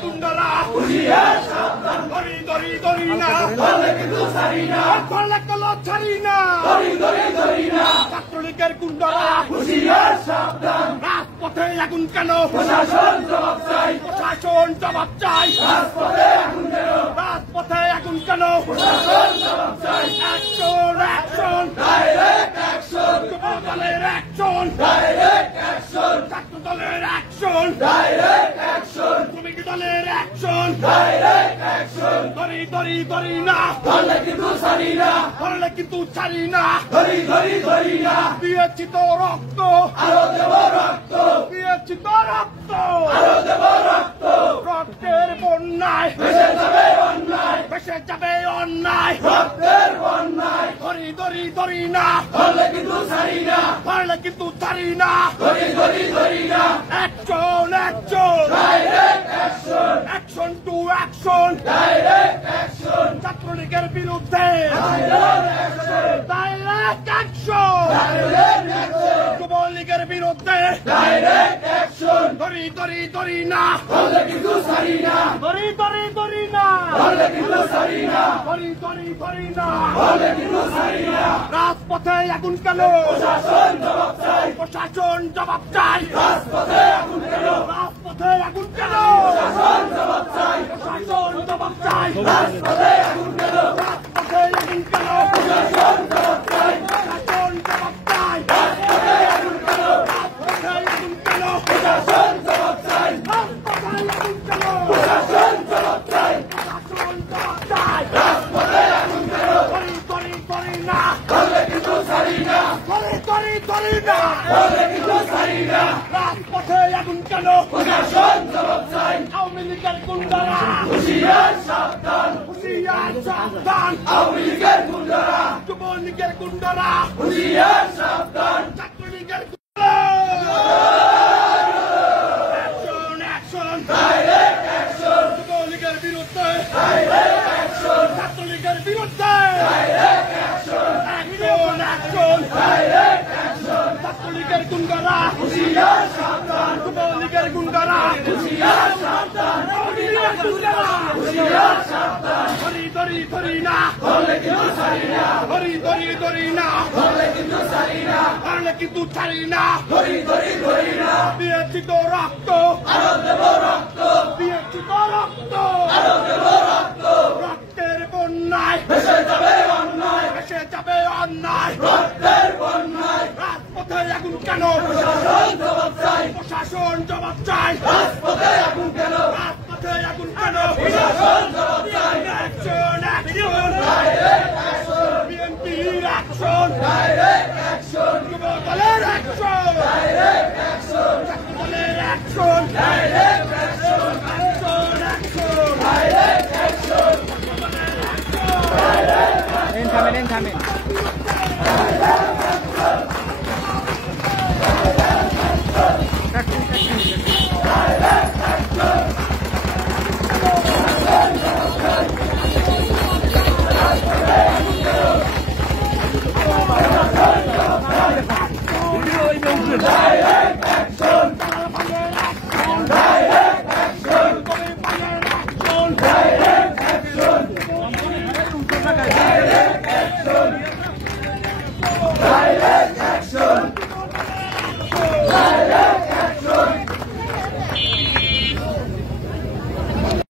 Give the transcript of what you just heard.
গুন্ডারা হুঁশিয়ার সাবধান ধরি ধরি ধরি না ধরলে কিন্তু ছাড়ি না ধরলে কলো ছাড়ি না ধরি ধরি ধরি না ছাত্রলীগের গুন্ডারা হুঁশিয়ার সাবধান রাজপথে আগুন কেন প্রশাসন জবাব চাই প্রশাসন জবাব চাই রাজপথে আগুন কেন রাজপথে আগুন কেন প্রশাসন জবাব চাই অ্যাকশন অ্যাকশন ডাইরেক্ট অ্যাকশন যুব দলের অ্যাকশন ডাইরেক্ট অ্যাকশন ছাত্র দলের অ্যাকশন ডাইরেক্ট অ্যাকশন শ্রমিক দলের অ্যাকশন ডাইরেক্ট অ্যাকশন ধরি ধরি ধরি না ধরলে কিন্তু ছাড়ি না ধরলে কিন্তু ছাড়ি না ধরি ধরি ধরি না দিয়েছি তো রক্ত আরো দেব রক্ত দিয়েছি তো রক্ত আরো দেব রক্ত রক্তের বন্যায় ভেসে যাবে অন্যায় ভেসে যাবে অন্যায় রক্তের বন্যায় ধরি ধরি ধরি না ধরলে কিন্তু ছাড়ি না ধরলে কিন্তু ছাড়ি না ধরি ধরি ধরি না action action direct action action to action direct action ছাত্রলীগের বিরুদ্ধে ডাইরেক্ট অ্যাকশন ডাইরেক্ট অ্যাকশন যুবলীগের বিরুদ্ধে ডাইরেক্ট অ্যাকশন ধরি ধরি ধরি না ধরলে কিন্তু ছাড়ি না ধরি ধরি ধরি না ধরলে কিন্তু ছাড়ি না ধরি ধরি ধরি না ধরলে কিন্তু ছাড়ি না রাজপথে আগুন কেন প্রশাসন জবাব চাই প্রশাসন জবাব চাই রাজপথে আগুন কেন রাজপথে আগুন কেন প্রশাসন জবাব চাই প্রশাসন জবাব চাই রাজপথে আগুন কেন রাজপথে আগুন কেন প্রশাসন জবাব চাই প্রশাসন জবাব চাই রাজপথে আগুন কেন রাজপথে আগুন কেন প্রশাসন জবাব চাই রাজপথে আগুন কেন প্রশাসন জবাব চাই প্রশাসন জবাব চাই রাজপথে আগুন কেন ধরি ধরি ধরি না ধরলে কিন্তু ছাড়ি না ধরি ধরি ধরি না ধরলে কিন্তু ছাড়ি না রাজপথে আগুন কেন প্রশাসন জবাব চাই আওয়ামী লীগের গুন্ডারা হুঁশিয়ার সাবধান হুঁশিয়ার সাবধান আওয়ামী লীগের গুন্ডারা যুবলীগের গুন্ডারা হুঁশিয়ার সাবধান ছাত্রলীগের অ্যাকশন অ্যাকশন ডাইরেক্ট অ্যাকশন যুবলীগের বিরুদ্ধে ডাইরেক্ট অ্যাকশন ছাত্রলীগের বিরুদ্ধে direct action action action direct action ছাত্রলীগের গুন্ডারা হুঁশিয়ার সাবধান যুবলীগের গুন্ডারা হুঁশিয়ার সাবধান আওয়ামী লীগের গুন্ডারা হুঁশিয়ার সাবধান ধরি ধরি ধরি না ধরলে কিন্তু ছাড়ি না ধরি ধরি ধরি না ধরলে কিন্তু ছাড়ি না ধরলে কিন্তু ছাড়ি না ধরি ধরি ধরি না দিয়েছি তো রক্ত আরো দেব রক্ত দিয়েছি তো রক্ত আরো দেব রক্ত রক্তের বন্যায় ভেসে যাবে অন্যায় ভেসে যাবে অন্যায় রক্তের বন্যায় রাজপথে আগুন কেন প্রশাসন জবাব চাই প্রশাসন জবাব চাই রাজপথে আগুন কেন রাজপথে আগুন কেন প্রশাসন জবাব চাই অ্যাকশন অ্যাকশন ডাইরেক্ট অ্যাকশন বিএনপির অ্যাকশন ডাইরেক্ট অ্যাকশন যুব দলের অ্যাকশন ডাইরেক্ট অ্যাকশন ছাত্র দলের অ্যাকশন ডাইরেক্ট